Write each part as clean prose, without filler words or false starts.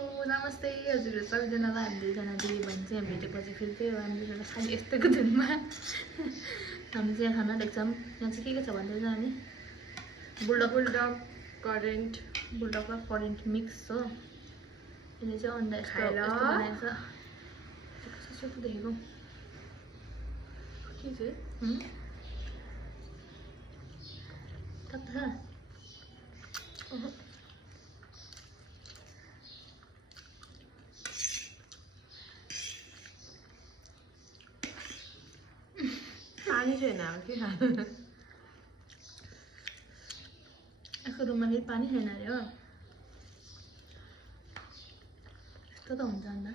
नमस्ते हजुर सबैजनालाई हामी दुईजना दिदी बहिनी चाहिँ भेटेपछि फेरि त्यही हो हामी दुईजना खालि यस्तैको धुनमा हामी चाहिँ खाना देख्छौँ। यहाँ चाहिँ के छ भन्दैछ हामी बुलडक र करेन्ट मिक्स हो। यसले चाहिँ अन्डा यस्तो बनाएको छ कस्तो देखेको के चाहिँ सक्छ पानी छैन के खानु यसको रुममा फेरि पानी छैन अरे हो। यस्तो त हुन्छ अन्त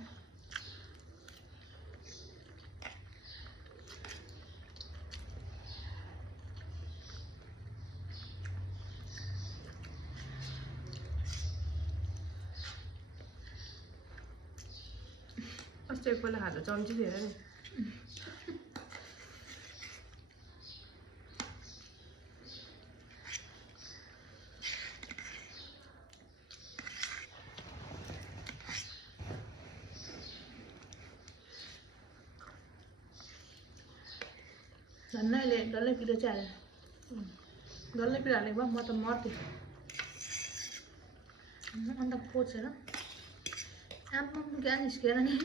अस्ति एकपल्ट खाँदा चम्ची थिएन नि झन् अहिले डल्लै पिरो चाहिँ हालेँ डल्लै पिरो हालेको भए म त मर्थेँ। अन्त पोछेर आमा क्या निस्केर नि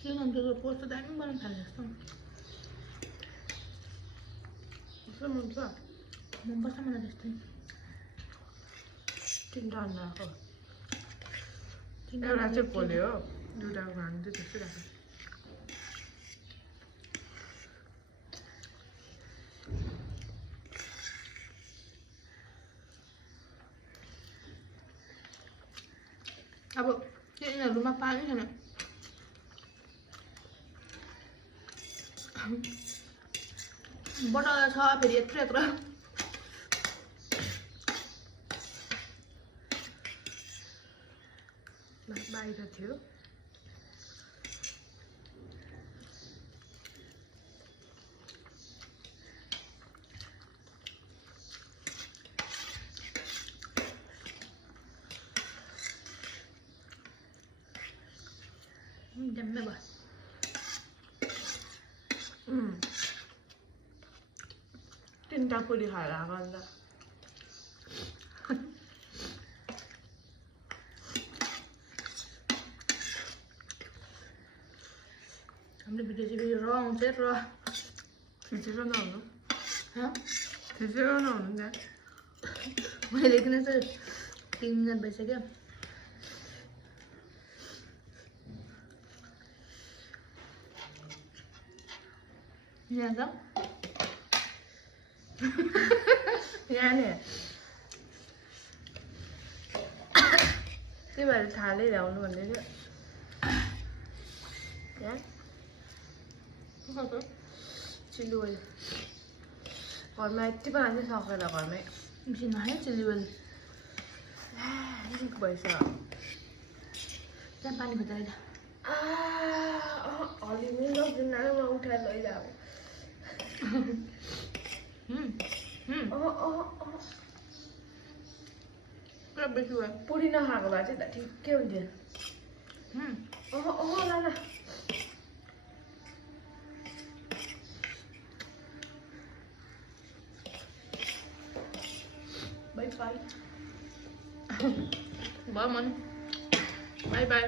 के भन्छ पोस्ट दामी बनाउनु थाले जस्तो मनपर्छ मनपर्छ मलाई त्यस्तै। तिनवटा अन्डा आएको एउटा चाहिँ पोल्यो हो दुइटाको खानु चाहिँ त्यस्तै राख्छ। अब यिनीहरूमा पानी छैन बटाला छ फेरि यत्रो बाहिर थियो जम्मै भयो तिनवटा पुरी खाएर आएको अन्त हाम्रो भिडियो चाहिँ फेरि र आउँछ र खिचेर नहुनु खिचेर नहुनु त्यहाँ मैले किन चाहिँ 3 मिनट भइसक्यो। यहाँ छ यहाँ नि त्यही भएर थालै ल्याउनु भन्दै थियो यहाँ चिल्ली ओइल घरमा यति बनाएको चाहिँ सकेर घरमै मिसिन है चिल्ली ओइल लिक भएछ त्यहाँ पानी खोजेर हलिँदै नजुनामा उठाएर लैजाऊ पुरा बेसी भयो पुरी नखाएको भए चाहिँ त ठिकै हुन्थ्यो ल ल बाई बाई भयो मन बाई बाई